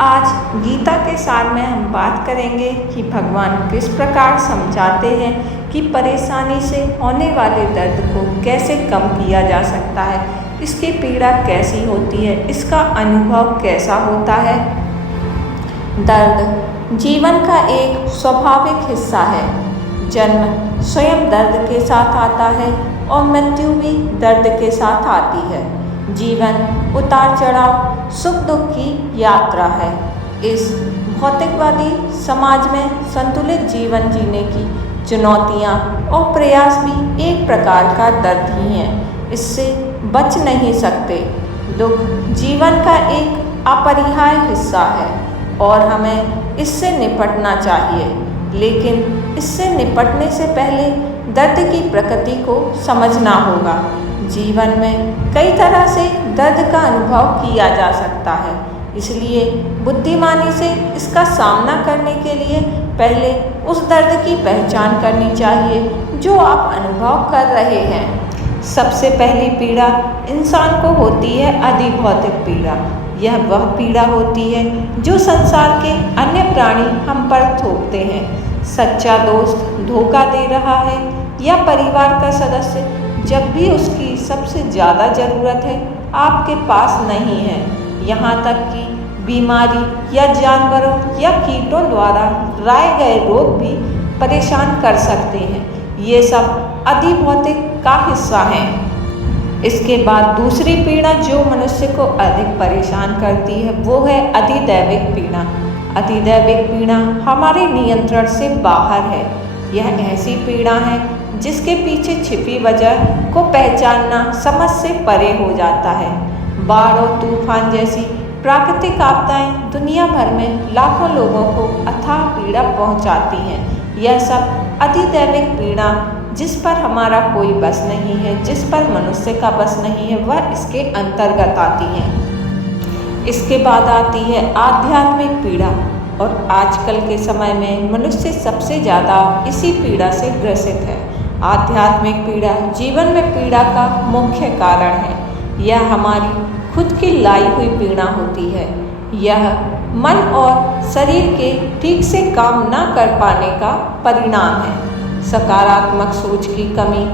आज गीता के सार में हम बात करेंगे कि भगवान किस प्रकार समझाते हैं कि परेशानी से होने वाले दर्द को कैसे कम किया जा सकता है, इसकी पीड़ा कैसी होती है, इसका अनुभव कैसा होता है। दर्द जीवन का एक स्वाभाविक हिस्सा है। जन्म स्वयं दर्द के साथ आता है और मृत्यु भी दर्द के साथ आती है। जीवन उतार चढ़ाव सुख दुख की यात्रा है। इस भौतिकवादी समाज में संतुलित जीवन जीने की चुनौतियाँ और प्रयास भी एक प्रकार का दर्द ही हैं। इससे बच नहीं सकते। दुख जीवन का एक अपरिहार्य हिस्सा है और हमें इससे निपटना चाहिए, लेकिन इससे निपटने से पहले दर्द की प्रकृति को समझना होगा। जीवन में कई तरह से दर्द का अनुभव किया जा सकता है, इसलिए बुद्धिमानी से इसका सामना करने के लिए पहले उस दर्द की पहचान करनी चाहिए जो आप अनुभव कर रहे हैं। सबसे पहली पीड़ा इंसान को होती है अधिभौतिक पीड़ा। यह वह पीड़ा होती है जो संसार के अन्य प्राणी हम पर थोपते हैं। सच्चा दोस्त धोखा दे रहा है या परिवार का सदस्य जब भी उसकी सबसे ज़्यादा ज़रूरत है आपके पास नहीं है। यहाँ तक कि बीमारी या जानवरों या कीटों द्वारा लाए गए रोग भी परेशान कर सकते हैं। ये सब अधिभौतिक का हिस्सा है। इसके बाद दूसरी पीड़ा जो मनुष्य को अधिक परेशान करती है वो है अधिदैविक पीड़ा। अधिदैविक पीड़ा हमारे नियंत्रण से बाहर है। यह ऐसी पीड़ा है जिसके पीछे छिपी वजह को पहचानना समझ से परे हो जाता है। बाढ़ और तूफान जैसी प्राकृतिक आपदाएं दुनिया भर में लाखों लोगों को अथाह पीड़ा पहुंचाती हैं। यह सब अधिदैविक पीड़ा जिस पर हमारा कोई बस नहीं है, जिस पर मनुष्य का बस नहीं है, वह इसके अंतर्गत आती है। इसके बाद आती है आध्यात्मिक पीड़ा और आजकल के समय में मनुष्य सबसे ज़्यादा इसी पीड़ा से ग्रसित है। आध्यात्मिक पीड़ा जीवन में पीड़ा का मुख्य कारण है। यह हमारी खुद की लाई हुई पीड़ा होती है। यह मन और शरीर के ठीक से काम न कर पाने का परिणाम है। सकारात्मक सोच की कमी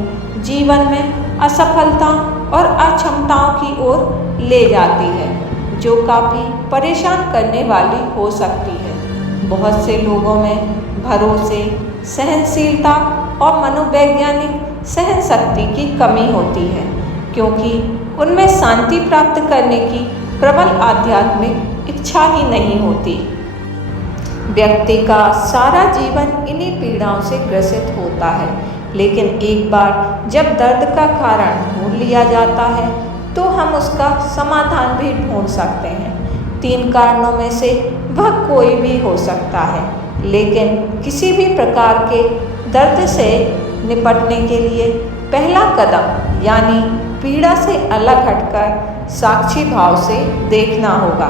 जीवन में असफलता और अक्षमताओं की ओर ले जाती है, जो काफ़ी परेशान करने वाली हो सकती है। बहुत से लोगों में भरोसे, सहनशीलता और मनोवैज्ञानिक सहन शक्ति की कमी होती है, क्योंकि उनमें शांति प्राप्त करने की प्रबल आध्यात्मिक इच्छा ही नहीं होती। व्यक्ति का सारा जीवन इन्हीं पीड़ाओं से ग्रसित होता है, लेकिन एक बार जब दर्द का कारण ढूंढ लिया जाता है तो हम उसका समाधान भी ढूंढ सकते हैं। 3 कारणों में से वह कोई भी हो सकता है, लेकिन किसी भी प्रकार के दर्द से निपटने के लिए पहला कदम यानी पीड़ा से अलग हटकर साक्षी भाव से देखना होगा।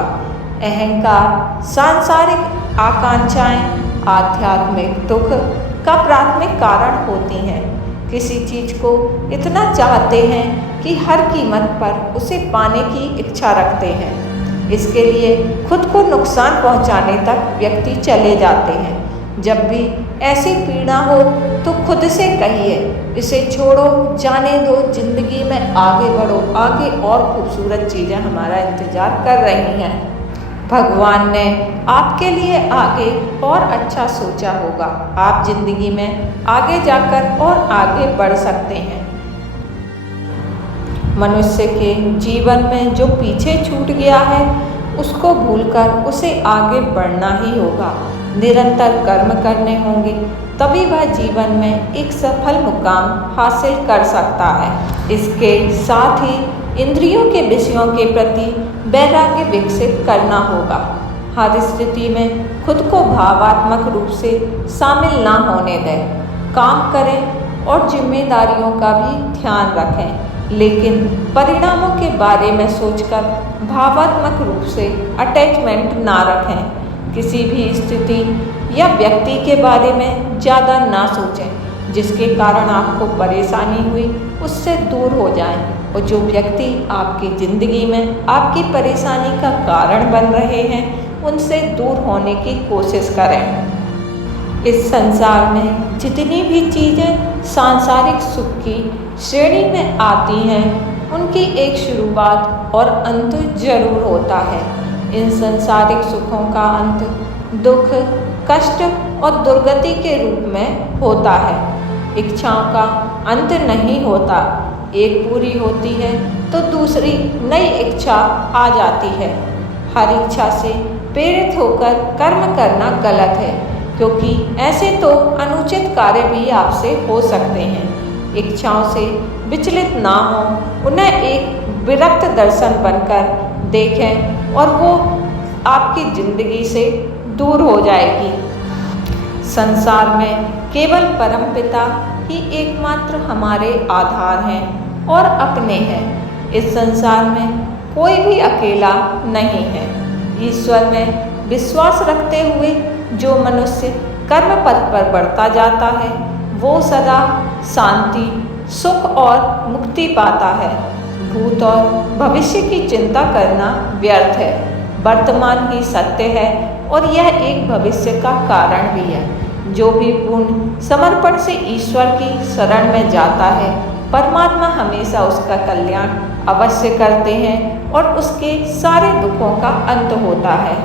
अहंकार, सांसारिक आकांक्षाएं आध्यात्मिक दुख का प्राथमिक कारण होती हैं। किसी चीज़ को इतना चाहते हैं कि हर कीमत पर उसे पाने की इच्छा रखते हैं। इसके लिए खुद को नुकसान पहुंचाने तक व्यक्ति चले जाते हैं। जब भी ऐसी पीड़ा हो तो खुद से कहिए, इसे छोड़ो, जाने दो, जिंदगी में आगे बढ़ो, आगे और खूबसूरत चीज़ें हमारा इंतज़ार कर रही हैं। भगवान ने आपके लिए आगे और अच्छा सोचा होगा। आप जिंदगी में आगे जाकर और आगे बढ़ सकते हैं। मनुष्य के जीवन में जो पीछे छूट गया है उसको भूलकर उसे आगे बढ़ना ही होगा। निरंतर कर्म करने होंगे, तभी वह जीवन में एक सफल मुकाम हासिल कर सकता है। इसके साथ ही इंद्रियों के विषयों के प्रति वैराग्य विकसित करना होगा। हर स्थिति में खुद को भावात्मक रूप से शामिल ना होने दें। काम करें और जिम्मेदारियों का भी ध्यान रखें, लेकिन परिणामों के बारे में सोचकर भावात्मक रूप से अटैचमेंट ना रखें। किसी भी स्थिति या व्यक्ति के बारे में ज़्यादा ना सोचें जिसके कारण आपको परेशानी हुई, उससे दूर हो जाएं। और जो व्यक्ति आपकी ज़िंदगी में आपकी परेशानी का कारण बन रहे हैं उनसे दूर होने की कोशिश करें। इस संसार में जितनी भी चीज़ें सांसारिक सुख की श्रेणी में आती हैं उनकी एक शुरुआत और अंत जरूर होता है। इन सांसारिक सुखों का अंत दुख, कष्ट और दुर्गति के रूप में होता है। इच्छाओं का अंत नहीं होता, एक पूरी होती है तो दूसरी नई इच्छा आ जाती है। हर इच्छा से प्रेरित होकर कर्म करना गलत है, क्योंकि ऐसे तो अनुचित कार्य भी आपसे हो सकते हैं। इच्छाओं से विचलित ना हो, उन्हें एक विरक्त दर्शन बनकर देखें और वो आपकी जिंदगी से दूर हो जाएगी। संसार में केवल परमपिता ही एकमात्र हमारे आधार हैं और अपने हैं। इस संसार में कोई भी अकेला नहीं है। ईश्वर में विश्वास रखते हुए जो मनुष्य कर्म पथ पर बढ़ता जाता है वो सदा शांति, सुख और मुक्ति पाता है। भूत और भविष्य की चिंता करना व्यर्थ है। वर्तमान ही सत्य है और यह एक भविष्य का कारण भी है। जो भी पूर्ण समर्पण से ईश्वर की शरण में जाता है, परमात्मा हमेशा उसका कल्याण अवश्य करते हैं और उसके सारे दुखों का अंत होता है।